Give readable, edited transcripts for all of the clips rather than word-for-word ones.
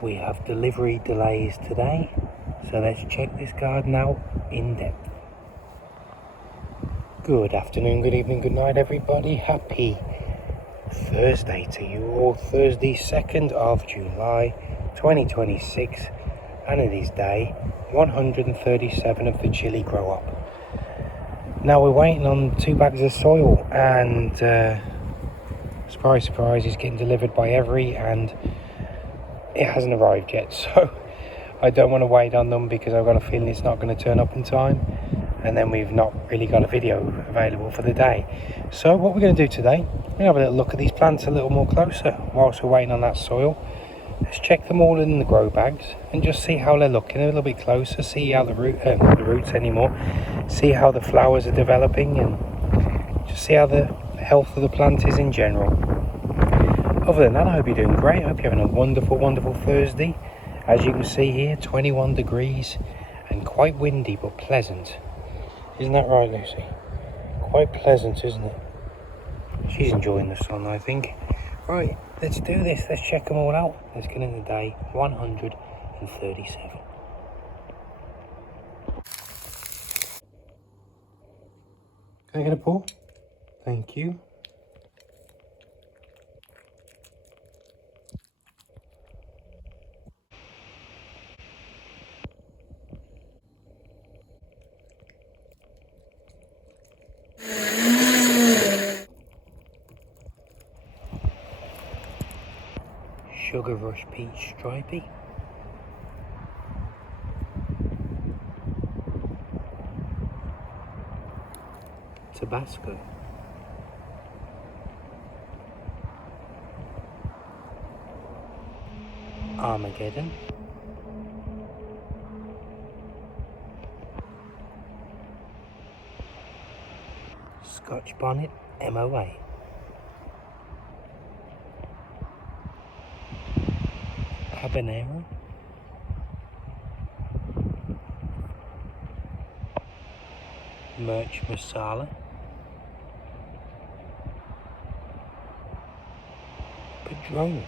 We have delivery delays today, so let's check this garden out in depth. Good afternoon, good evening, good night everybody. Happy Thursday to you all. Thursday 2nd of July 2026, and it is day 137 of the Chilli grow up. Now we're waiting on 2 bags of soil, and surprise surprise, it's getting delivered by Every and it hasn't arrived yet, so I don't want to wait on them because I've got a feeling it's not going to turn up in time, and then we've not really got a video available for the day. So what we're going to do today, we're going to have a little look at these plants a little more closer whilst we're waiting on that soil. Let's check them all in the grow bags and just see how they're looking a little bit closer, see how the roots anymore, see how the flowers are developing, and just see how the health of the plant is in general. Other than that, I hope you're doing great. I hope you're having a wonderful Thursday. As you can see here, 21 degrees and quite windy but pleasant. Isn't that right, Lucy? Quite pleasant, isn't it? She's enjoying the sun, I think. Right, let's do this. Let's check them all out. Let's get into day 137. Can I get a pour? Thank you. Sugar Rush Peach Stripey. Tabasco. Armageddon. Scotch Bonnet MOA. Habanero. Mirch Masala. Padron.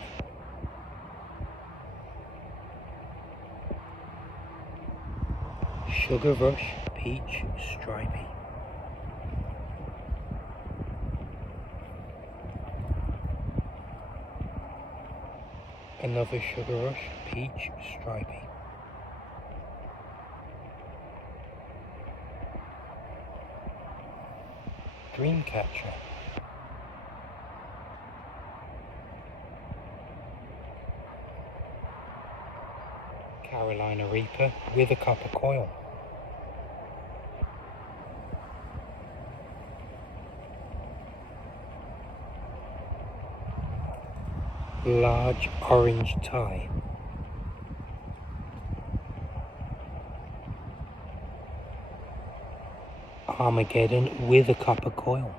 Sugar Rush Peach Stripey. Another Sugar Rush Peach Stripey. Dreamcatcher. Carolina Reaper with a copper coil. Large orange tie. Armageddon with a copper coil.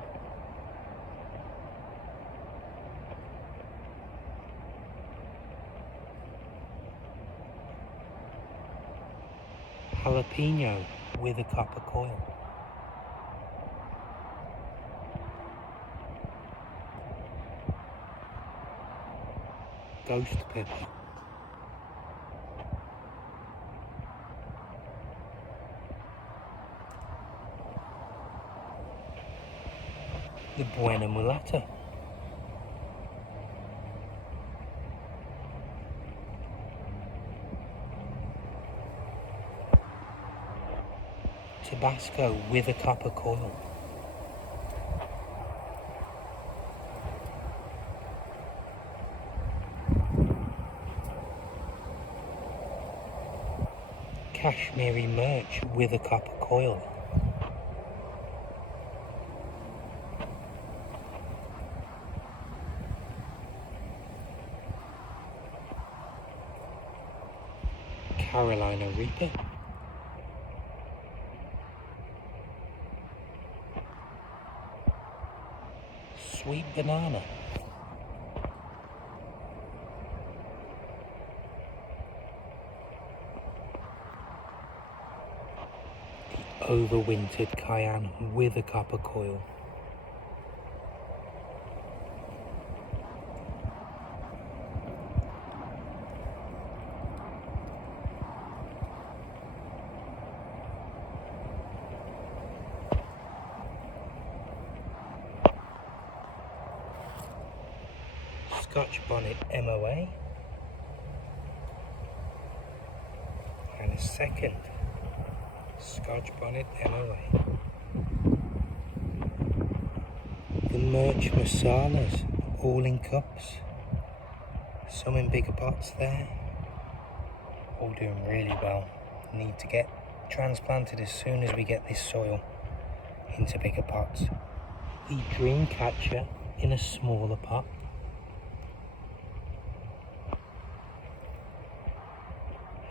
Jalapeño with a copper coil. Ghost pepper. The Buena Mulata. Tabasco with a copper coil. Kashmiri Mirch with a copper coil. Carolina Reaper. Sweet banana. The Overwintered Cayenne with a copper coil. Scotch Bonnet MOA. And a second Scotch Bonnet MOA. The Mirch Masalas, all in cups. Some in bigger pots there. All doing really well. Need to get transplanted as soon as we get this soil into bigger pots. The dream catcher in a smaller pot.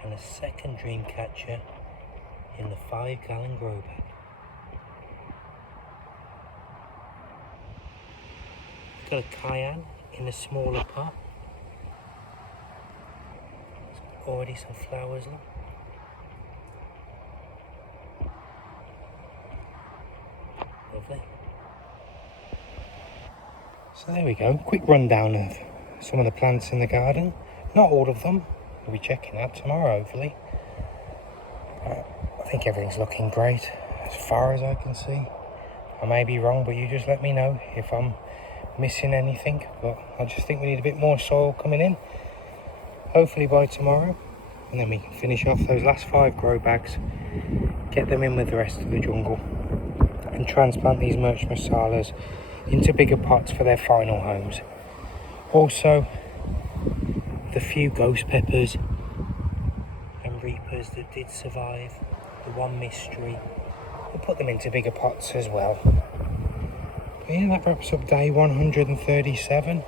And a second dream catcher in the 5-gallon grow bag. We've got a cayenne in a smaller pot. There's already some flowers on. Lovely. So there we go, quick rundown of some of the plants in the garden. Not all of them, we'll be checking out tomorrow hopefully. I think everything's looking great as far as I can see. I may be wrong, but you just let me know if I'm missing anything. But I just think we need a bit more soil coming in, hopefully by tomorrow. And then we can finish off those last 5 grow bags, get them in with the rest of the jungle, and transplant these Mirch Masalas into bigger pots for their final homes. Also, the few ghost peppers and reapers that did survive, the one mystery, we'll put them into bigger pots as well. But yeah, that wraps up day 137.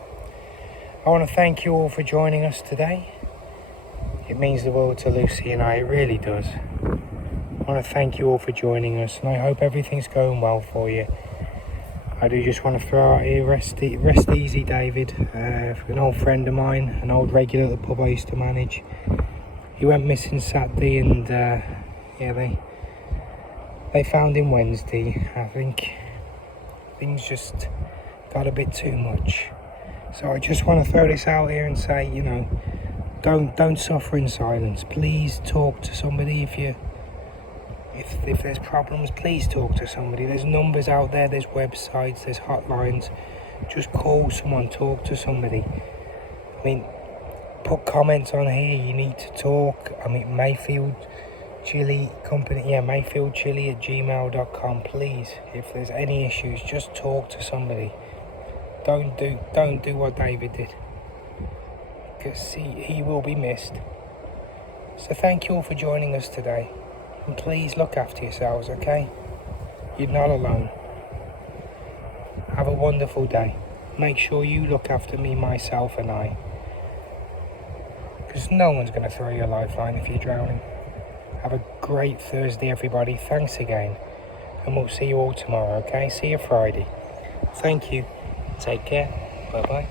I want to thank you all for joining us today. It means the world to Lucy and I, it really does. I want to thank you all for joining us, and I hope everything's going well for you. I do just want to throw out here, rest easy David, an old friend of mine, an old regular at the pub I used to manage. He went missing Saturday, and yeah, they found him Wednesday. I think things just got a bit too much. So I just want to throw this out here and say, you know, don't suffer in silence. Please talk to somebody if there's problems. Please talk to somebody. There's numbers out there, there's websites, there's hotlines. Just call someone, talk to somebody. I mean, put comments on here, you need to talk. I mean, Mayfield Chilli company, yeah, mayfieldchilli@gmail.com. Please, if there's any issues, just talk to somebody. Don't do what David did, because he will be missed. So thank you all for joining us today, and please look after yourselves, okay? You're not alone. Have a wonderful day. Make sure you look after me, myself and I, because no one's going to throw you a lifeline if you're drowning. Have a great Thursday, everybody. Thanks again, and we'll see you all tomorrow, okay? See you Friday. Thank you. Take care. Bye-bye.